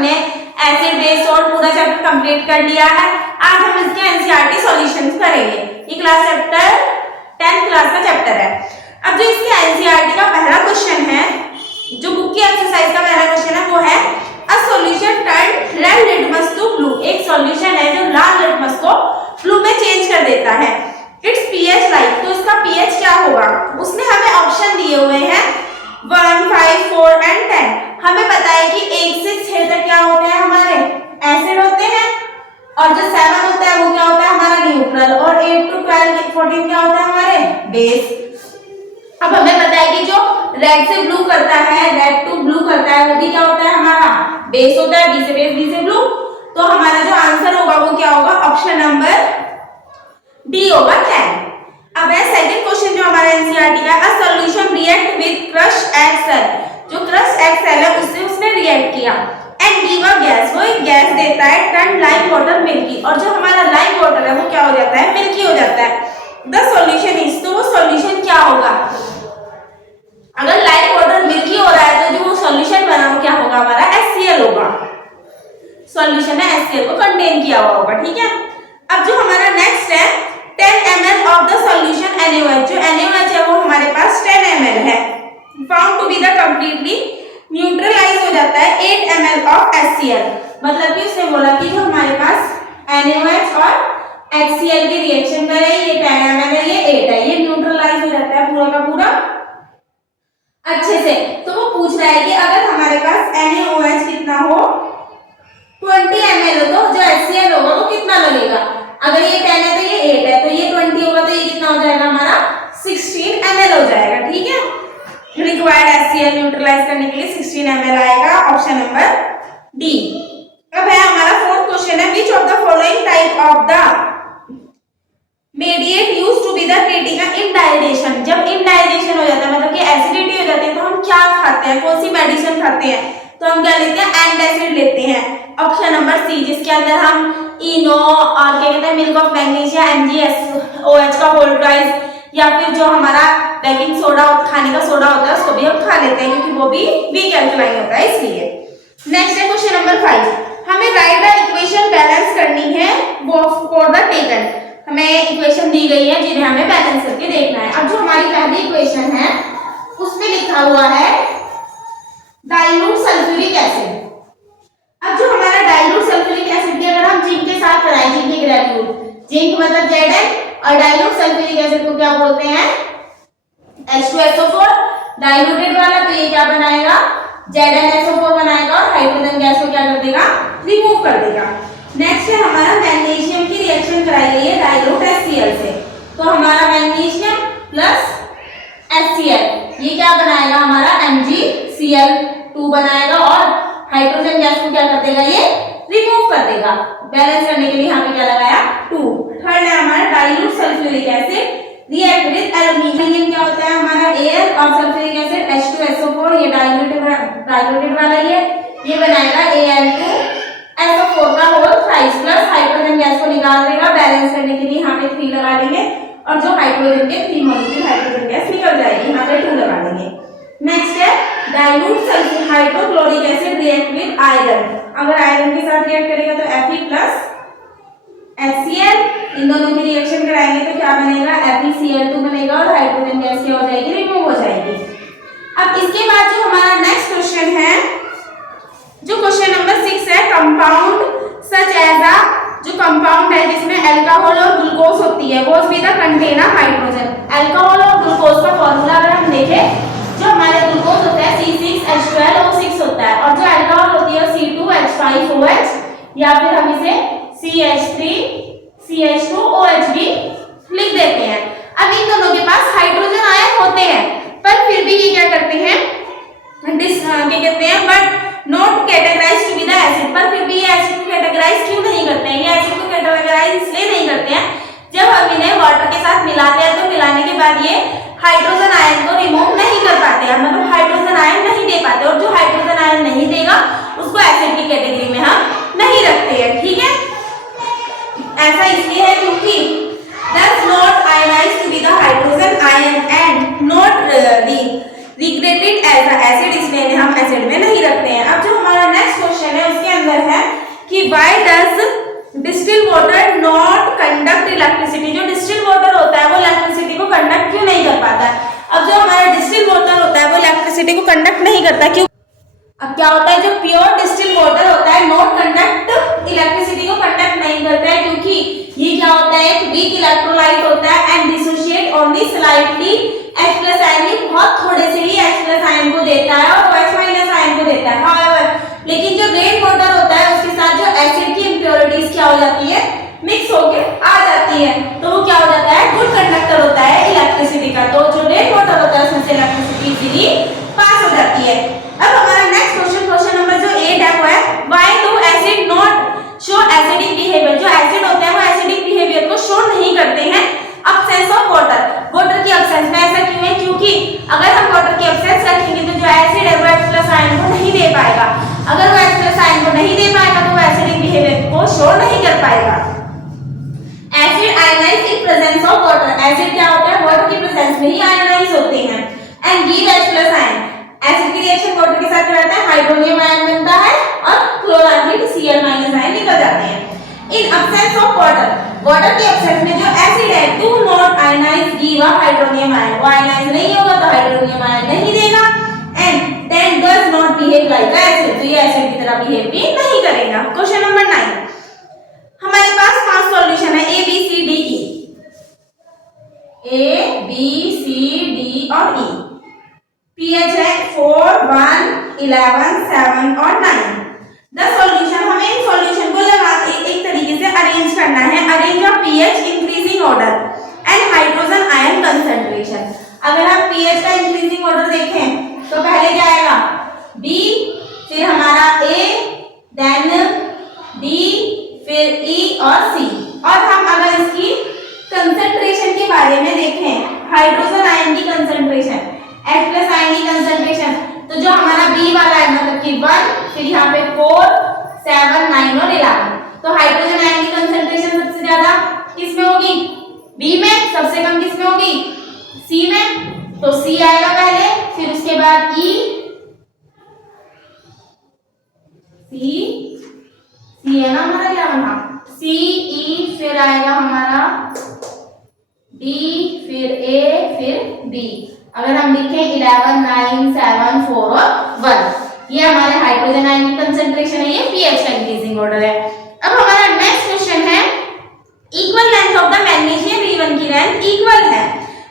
हमने acid base और पूरा चैप्टर कंप्लीट कर लिया है। आज हम इसके एनसीईआरटी सॉल्यूशंस करेंगे। ये क्लास चैप्टर 10th क्लास का चैप्टर है। अब जो इसके एनसीईआरटी का पहला क्वेश्चन है, जो बुक की एक्सरसाइज का पहला क्वेश्चन है, वो है a solution turn red litmus to blue. एक सॉल्यूशन है जो लाल लिटमस को ब्लू में चेंज कर देता है। इट्स पीएच लाइक, तो इसका पीएच क्या होगा? उसने हमें ऑप्शन दिए हुए हैं 1, 5, 4 एंड 10। हमें पता है कि 1 से 6 तक क्या होते हैं, हमारे एसिड होते हैं, और जो 7 होता है वो क्या होता है, हमारा न्यूट्रल, और 8 to 12 14 क्या होता है, हमारे बेस। अब हमें पता है कि जो रेड से ब्लू करता है, रेड टू ब्लू करता है, वो भी क्या होता है, हमारा बेस होता है। बी से बेस, बी से ब्लू। तो हमारा जो आंसर होगा वो क्या होगा, ऑप्शन नंबर डी होगा 10। अब है सेकंड क्वेश्चन जो हमारा एनसीईआरटी का, a solution react with crush eggshell. जो क्रश एक्सेल है उससे उसने रिएक्ट किया एंड गिव अ गैस, वो एक गैस देता है, टर्न लाइक वाटर मिल्की, और जो हमारा लाइक वाटर है वो क्या हो जाता है, मिल्की हो जाता है। द सॉल्यूशन इज, तो वो सॉल्यूशन क्या होगा? अगर लाइक वाटर मिल्की हो रहा है तो जो वो सॉल्यूशन बना वो क्या होगा, हमारा HCl होगा। सॉल्यूशन है HCl को कंटेन किया हुआ होगा, ठीक है। अब जो हमारा नेक्स्ट है 10 ml of the solution NaOH। जो NaOH है वो हमारे पास 10 ml है, found to be the completely neutralise हो जाता है 8 ml ऑफ HCl। मतलब कि उसने बोला कि जो हमारे पास NaOH और HCl की रिएक्शन कर रहे हैं, ये 10 ml है, ये 8 है, ये न्यूट्रलाइज हो जाता है पूरा का पूरा अच्छे से। तो वो पूछ रहा है कि अगर हमारे पास NaOH कितना हो, 20 ml हो, तो जो HCl होगा वो कितना लगेगा? अगर ये 10 है तो ये 8 है, तो ये 20 होगा तो ये कितना हो जाएगा, हमारा 16 ml हो जाएगा, ठीक है। रिक्वायर्ड HCl न्यूट्रलाइज करने के लिए 16 ml आएगा, ऑप्शन नंबर डी। अब है हमारा फोर्थ क्वेश्चन है, which of the following type of the mediate use to be the treating indigestion. जब इनडाइजेशन हो जाता है, मतलब कि एसिडिटी हो जाती है, तो हम क्या खाते हैं, कौन सी मेडिसिन खाते हैं? तो हम क्या लेते हैं, एंटासिड लेते हैं, ऑप्शन नंबर सी, जिसके अंदर हम इनो और क्या कहते हैं, मिल्क ऑफ मैग्नीशिया MgSOH का होल प्राइस, या फिर जो हमारा बेकिंग सोडा खाने का सोडा होता है उसको भी हम खा लेते हैं, क्योंकि वो भी वीक एल्कलाइन होता है, इसलिए। नेक्स्ट है क्वेश्चन नंबर 5। हमें राइट द इक्वेशन बैलेंस करनी है फॉर द टेकन। हमें इक्वेशन दी गई है जिन्हें हमें बैलेंस करके देखना है। अब जो हमारी पहली इक्वेशन है उसमें लिखा हुआ है डाइल्यूट सल्फ्यूरिक एसिड। अब जो हमारा डाइल्यूट सल्फ्यूरिक एसिड की अगर हम जिंक के साथ कराएं, जिंक के ग्रेन्यूल, जिंक मतलब Zn, और डाइल्यूट सल्फ्यूरिक एसिड को क्या बोलते हैं, H2SO4 डाइल्यूटेड वाला, तो ये क्या बनाएगा, ZnSO4 बनाएगा, और हाइड्रोजन गैस को क्या कर देगा, रिमूव कर देगा। नेक्स्ट है हमारा मैग्नीशियम की रिएक्शन कराई गई है डाइल्यूट HCl से, तो हमारा मैग्नीशियम प्लस HCl ये क्या बनाएगा, हमारा MgCl2 बनाएगा, और हाइड्रोजन गैस को क्या कर देगा, ये रिमूव कर देगा। बैलेंस करने के लिए यहाँ पे क्या लगाया, 2। थर्ड है हमारा dilute sulphuric acid react with aluminium, क्या होता है हमारा Al, और सल्फ्यूरिक एसिड H2SO4 ये डाइल्यूटेड वाला ये बनाएगा Al2SO4 का whole thrice, plus hydrogen gas को निकाल देगा। बैलेंस करने के लिए यहाँ पे 3 लगा देंगे, और जो हाइड्रोजन के 3 मॉलिक्यूल हाइड्रोजन गैस निकल जाएगी, यहाँ पे 2 लगा देंगे। नेक्स्ट है dilute sulphuric hydrochloric acid react with iron. अगर आयरन के साथ रिएक्ट करेगा तो Fe प्लस HCl, इन दोनों की रिएक्शन कराएंगे तो क्या बनेगा, FeCl2 बनेगा, और हाइड्रोजन गैस क्या हो जाएगी, रिमूव हो जाएगी। अब इसके बाद जो हमारा नेक्स्ट क्वेश्चन है, जो क्वेश्चन नंबर 6 है, कंपाउंड सच एज अ, जो कंपाउंड है जिसमें अल्कोहल और ग्लूकोज होती है, वो भी द कंटेनर हाइड्रोजन। अल्कोहल और ग्लूकोज का फॉर्मूला अगर हम देखें, जो हमारे ग्लूकोज होता है C6H12O6 होता है, और जो अल्कोहल होती है C2H5OH, या फिर हम इसे CH3CH2OH भी लिख देते हैं। अब इन दोनों के पास हाइड्रोजन आयन होते हैं, पर फिर भी ये क्या करते हैं, क्या कहते हैं, but not categorise to be the acid. पर फिर भी ये एसिड को कैटेगराइज क्यों नहीं करते हैं, ये एसिड को कैटेगराइज इसलिए नहीं करते हैं, जब हम इन्हें वाटर के साथ मिलाते हैं तो मिलाने के बाद ये हाइड्रोजन आयन को रिमूव नहीं कर पाते हैं, मतलब हाइड्रोजन आयन नहीं दे पाते, और जो हाइड्रोजन आयन नहीं देगा उसको एसिड की कैटेगरी में हम नहीं रखते हैं, ठीक है। ऐसा इसलिए है क्योंकि does not ionize to be the hydrogen ion and not regretted as a acid, इसलिए हम एसिड में नहीं रखते हैं। अब जो हमारा नेक्स्ट क्वेश्चन है उसके इधर है कि why does distil water not conduct electricity. जो डिस्टिल वाटर होता है वो इलेक्ट्रिसिटी को कंडक्ट क्यों नहीं कर पाता है? अब जो हमारा डिस्टिल वाटर होता है वो इलेक्ट्रिसिटी को कंडक्ट नहीं करता, क्यों? अब क्या होता है, जो प्योर डिस्टिल वाटर होता है नॉट कंडक्ट इलेक्ट्रिसिटी को कंडक्ट नहीं करता है, क्योंकि ये क्या होता है, एक वीक इलेक्ट्रोलाइट होता है and dissociate only slightly H+ ion, बहुत थोड़े से ही H+ आयन को देता है और OH- आयन को देता है। हाउएवर लेकिन जो रेन वाटर होता है उसके साथ जो एसिड की इंप्योरिटीज क्या हो जाती है, मिक्स होके आ जाती है, तो वो क्या हो जाता है, गुड कंडक्टर होता है इलेक्ट्रिसिटी का। तो जो रेन वाटर होता है उसमें से इलेक्ट्रिसिटी इजीली पास हो जाती है। अब हमारा नेक्स्ट क्वेश्चन नंबर जो 8 है वो है why do acid not show acidic behaviour. जो एसिड होते हैं वो एसिडिक बिहेवियर को शो नहीं करते हैं अब्सेंस ऑफ वाटर। वाटर की अब्सेंस में ऐसा क्यों है, क्योंकि अगर हम वाटर की अब्सेंस रखेंगे तो जो एसिड है वो H+ आयन को नहीं दे पाएगा। अगर वो H+ आयन को नहीं दे पाएगा तो वो एसिडिक बिहेवियर को शो नहीं कर पाएगा। Acid ionise in presence of water. Acid क्या होता है, वाटर की प्रेजेंस में ही आयनाइज होते हैं and give H+ ion. Acid की रिएक्शन वाटर के साथ क्या होता है, हाइड्रोनियम आयन बनता है और क्लोराइड Cl- आयन निकल जाते हैं। In absence of water, water के एब्सेंस में जो एसिड है do not ionise give a hydronium ion. वो आयनाइज नहीं होगा तो हाइड्रोनियम आयन नहीं देगा and then does not behave like acid. तो ये एसिड की तरह बिहेव भी नहीं करेगा। क्वेश्चन नंबर 9, हमारे पास 5 सॉल्यूशन है A B C D E, A B C D और E। pH है 4, 1, 11, 7 और 9। 10 सॉल्यूशन, हमें इन सॉल्यूशन को लगा एक तरीके से अरेंज करना है। Arrange of pH increasing order and hydrogen ion concentration. अगर हम pH का इंक्रीजिंग ऑर्डर देखें तो पहले क्या आएगा, B, फिर हमारा A, देन D, फिर E और C। और हम अगर इसकी कंसंट्रेशन के बारे में देखें, हाइड्रोजन आयन की कंसंट्रेशन, H+ आयन की कंसंट्रेशन, तो जो हमारा B वाला है मतलब कि 1, फिर यहाँ पे 4, 7, 9 और 11, तो हाइड्रोजन आयन की कंसंट्रेशन सबसे ज्यादा किस में होगी, B में, सबसे कम किस में होगी, C में। तो C आएगा पहले, फिर उसके बाद E, C है ना हमारा 11, C, E, फिर आएगा हमारा D, फिर A, फिर B। अगर हम लिखें 11, 9, 7, 4 और 1, ये हमारे हाइड्रोजन आयन की कंसंट्रेशन है, ये pH का इंक्रीजिंग ऑर्डर है। अब हमारा नेक्स्ट क्वेश्चन है equal length of the magnesium E1 की लेंथ इक्वल है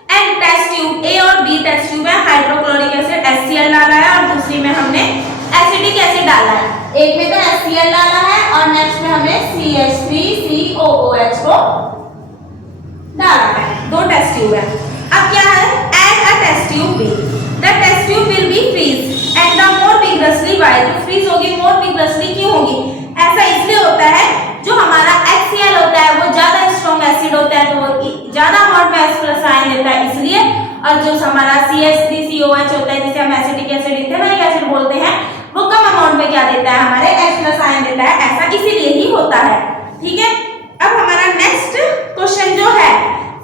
एंड टेस्ट ट्यूब A और B टेस्ट ट्यूब है, हाइड्रोक्लोरिक एसिड HCl डाला है और दूसरी में हमने एसिटिक एसिड डाला है। एक में तो HCl डाला है और नेक्स्ट में हमने CH3COOH को डाला है। 2 टेस्ट ट्यूब है। अब क्या है, add a test tube B, the test tube will be freeze and the more vigorously why, जो freeze होगी more vigorously क्यों होगी, ऐसा इसलिए होता है जो हमारा HCl होता है वो ज्यादा स्ट्रॉन्ग एसिड होता है तो वो ज्यादा अमाउंट में H+ आयन देता है इसलिए, और जो हमारा CH3COH होता है जिसे हम एसिटिक एसिड इथेनॉइक एसिड बोलते हैं वो कम अमाउंट में क्या देता है, हमारे H+ आयन देता है, ऐसा इसीलिए ही होता है। ठीक है, अब हमारा नेक्स्ट क्वेश्चन जो है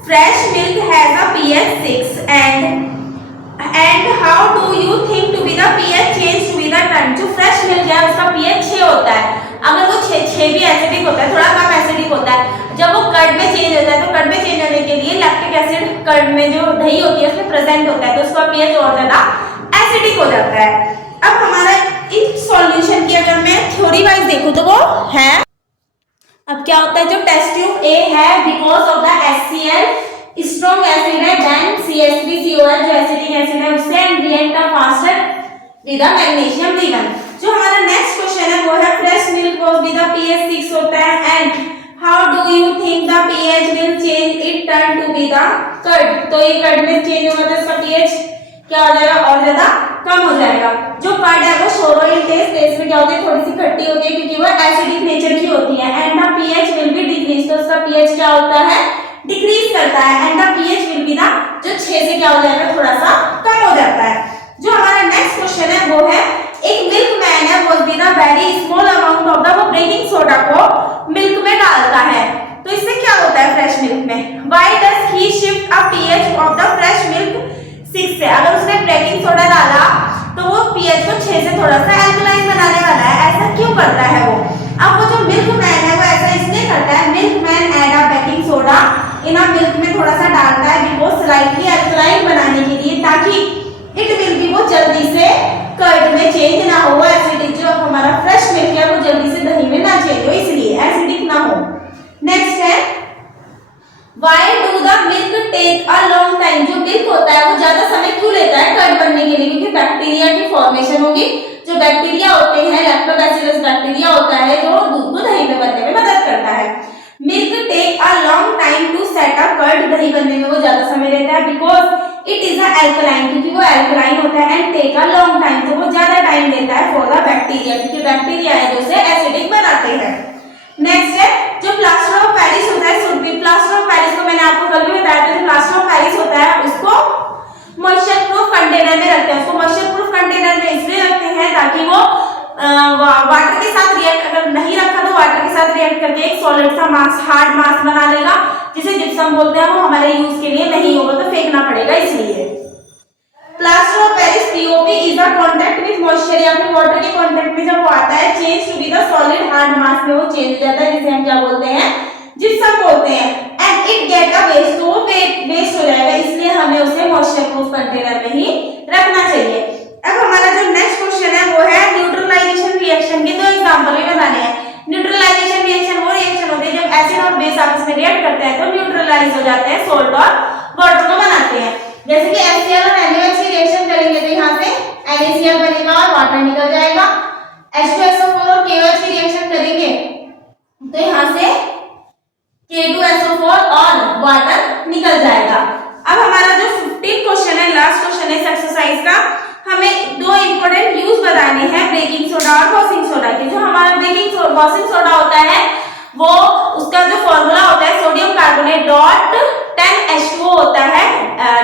fresh milk has a pH 6 and how do you think to be the pH change to be the turn। जो fresh milk है उसका pH 6 होता है, अगर वो 6 भी एसिडिक होता है, थोड़ा कम एसिडिक होता है, जब वो कर्ड में चेंज होता है तो कर्ड में चेंज होने के लिए लैक्टिक एसिड कर्ड में जो दही होती है उसमें प्रेजेंट होता है तो उसका pH और ज्यादा एसिडिक हो जाता है। अब हमारा इस सॉल्यूशन की अगर मैं थ्योरी वाइज देखूं तो वो है, अब क्या होता है, जो टेस्ट ट्यूब A है because of the HCl strong acid है देन CH3COH जो एसिटिक एसिड है उससे and react faster with the magnesium D1। जो हमारा नेक्स्ट क्वेश्चन है वो है fresh milk was with the pH 6 होता है and how do you think the pH will change it turn to be the curd. तो ये कर्ड में चेंज होगा तो इसका pH क्या हो जाएगा, और ज्यादा कम हो जाएगा। जो कर्ड है वो सोरोइन टेस्ट में क्या होती है, थोड़ी सी खट्टी होती है क्योंकि वो एसिडिक नेचर की होती है and the pH will be decrease, तो उसका pH क्या होता है, डिक्रीज करता है and the pH will be the जो 6 से क्या हो जाएगा, थोड़ा सा कम हो जाता है। जो हमारा नेक्स्ट क्वेश्चन है वो है एक मिल्कमैन है वो with a very small amount of the वो बेकिंग सोडा को मिल्क में डालता है, तो इससे क्या होता है फ्रेश मिल्क में, why does he shift a pH of the fresh milk 6 से। अगर उसने बेकिंग सोडा डाला तो वो pH को 6 से थोड़ा सा एल्कलाइन बनाने वाला है, ऐसा क्यों करता है वो, इन मिल्क में थोड़ा सा डालता है बिकॉज स्लाइटली अल्कलाइन बनाने के लिए, ताकि इट विल बी वो जल्दी से कर्ड में चेंज ना हो, एसिडिक जो हमारा फ्रेश मिल्क है वो जल्दी से दही में ना चेंज हो, इसलिए एसिडिक ना हो। नेक्स्ट है Why do the milk take a long time? जो मिल्क होता है वो ज्यादा समय क्यों लेता है कर्ड बनने के लिए? क्योंकि बैक्टीरिया की फॉर्मेशन होगी, जो बैक्टीरिया होते हैं लैक्टोबैसिलस बैक्टीरिया होता है जो दूध को दही में बनने में मदद करता है। Milk take a long time to set up curd, दही बनने में वो ज्यादा समय लेता है बिकॉज इट इज अल्कलाइन, क्योंकि वो अल्कलाइन होता है, and take a long time, तो वो ज्यादा टाइम लेता है फॉर द बैक्टीरिया, क्योंकि बैक्टीरिया है जो उसे एसिडिक बनाते हैं। नेक्स्ट है जो प्लास्टर ऑफ पेरिस होता है, should be plaster of Paris को मैंने आपको कल भी बताया था, जो प्लास्टर ऑफ पेरिस होता है उसको मॉइस्चर प्रूफ कंटेनर में रखते हैं। उसको मॉइस्चर प्रूफ कंटेनर में इसलिए रखते हैं ताकि वो वाटर के साथ रिएक्ट, अगर नहीं रखा तो वाटर के साथ रिएक्ट करके एक सॉलिड सा मास, हार्ड मास बना लेगा, जिसे जिप्सम बोलते हैं, वो हमारे यूज के लिए नहीं होगा तो फेंकना पड़ेगा, इसलिए। Plaster of Paris POP is a contact with moisture, या फिर वाटर के कांटेक्ट में जब वो आता है change to be the solid hard mass में वो चेंज हो जाता है, जिसे हम क्या बोलते हैं, जिप्सम बोलते हैं, and it get a waste, तो वो वेस्ट हो जाएगा, इसलिए हमें उसे मॉइस्चर प्रूफ कंटेनर में ही रखना चाहिए। अब हमारा जो नेक्स्ट क्वेश्चन है वो है न्यूट्रलाइजेशन रिएक्शन के दो एग्जांपल भी बताने हैं। न्यूट्रलाइजेशन रिएक्शन वो रिएक्शन होती है जब एसिड और बेस आपस में रिएक्ट करते हैं तो न्यूट्रलाइज हो जाते हैं, सोल्ट और वाटर को बनाते हैं। जैसे कि HCl और NaOH की रिएक्शन करेंगे तो यहाँ से NaCl बनेगा और वाटर निकल जाएगा। H2SO4 और KOH की रिएक्शन करेंगे तो यहाँ से K2SO4 और वाटर निकल जाएगा। अब हमारा जो 15 क्वेश्चन है, लास्ट क्वेश्चन है इस एक्सरसाइज का, हमें दो इंपॉर्टेंट यूज बताने हैं बेकिंग सोडा और वॉशिंग सोडा के। जो हमारा बेकिंग वॉशिंग सोडा होता है वो उसका जो फॉर्मूला होता है सोडियम कार्बोनेट डॉट 10H2O होता है,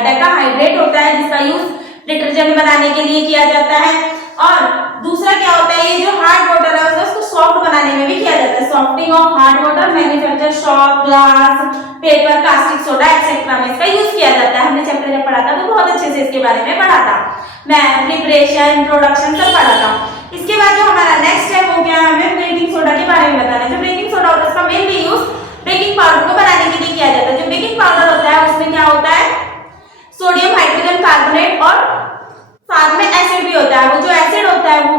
डेकाहाइड्रेट होता है, जिसका यूज डिटर्जेंट बनाने के लिए किया जाता है। और दूसरा क्या होता है, ये जो हार्ड वाटर है उसको सॉफ्ट बनाने में भी किया जाता है, softening of hard water, manufacture shop, glass, paper, caustic soda etcetera में इसका यूज किया जाता है। हमने चैप्टर जब पढ़ा था तो बहुत अच्छे से इसके बारे में पढ़ा था, मैं प्रिपरेशन, प्रोडक्शन सब पढ़ा था। इसके बाद जो हमारा नेक्स्ट है वो क्या है, हमें बेकिंग सोडा के बारे में बताना है। जो बेकिंग सोडा होता है उसका मेनली यूज बेकिंग पाउडर को बनाने के लिए किया जाता है। जो बेकिंग पाउडर होता है उसमें क्या होता है, सोडियम हाइड्रोजन कार्बोनेट और साथ में एसिड भी होता है। वो जो एसिड होता है वो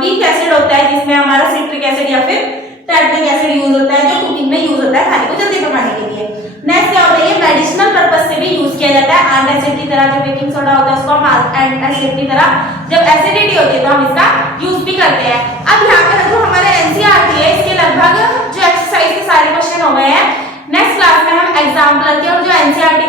वीक एसिड होता है, जिसमें हमारा सिट्रिक एसिड या फिर टैर्टिक एसिड यूज होता है, जो कुकिंग में यूज होता है खाने को जल्दी पकाने के लिए। नेक्स्ट क्या होता है, ये मेडिसिनल पर्पस से भी यूज किया जाता है, एंटासिड की तरह। जो बेकिंग सोडा होता है उसको हम एंटासिड की तरह, जब एसिडिटी होती है तो हम इसका यूज भी करते हैं। अब यहाँ पे जो हमारे एनसीईआरटी है इसके लगभग जो एक्सरसाइज के सारे क्वेश्चन हो गए हैं। नेक्स्ट क्लास में हम एग्जाम्पल के और जो एनसीईआरटी